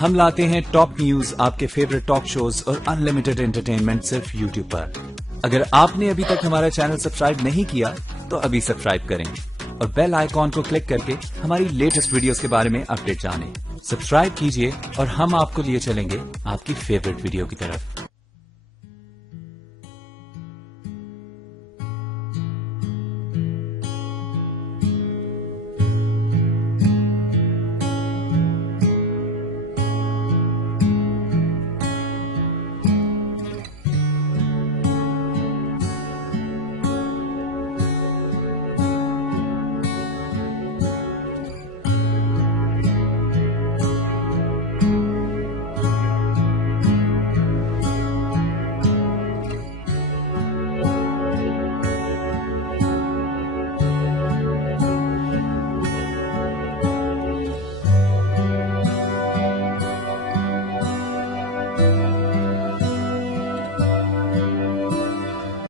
हम लाते हैं top news, आपके फेवरेट टॉक शोज और अनलिमिटेड एंटरटेनमेंट सिर्फ यूट्यूब पर। अगर आपने अभी तक हमारा चैनल सब्सक्राइब नहीं किया तो अभी सब्सक्राइब करें और बेल आइकॉन को क्लिक करके हमारी लेटेस्ट वीडियोस के बारे में अपडेट जानें। सब्सक्राइब कीजिए और हम आपको लिए चलेंगे आपकी फेवरेट वीडियो की तरफ।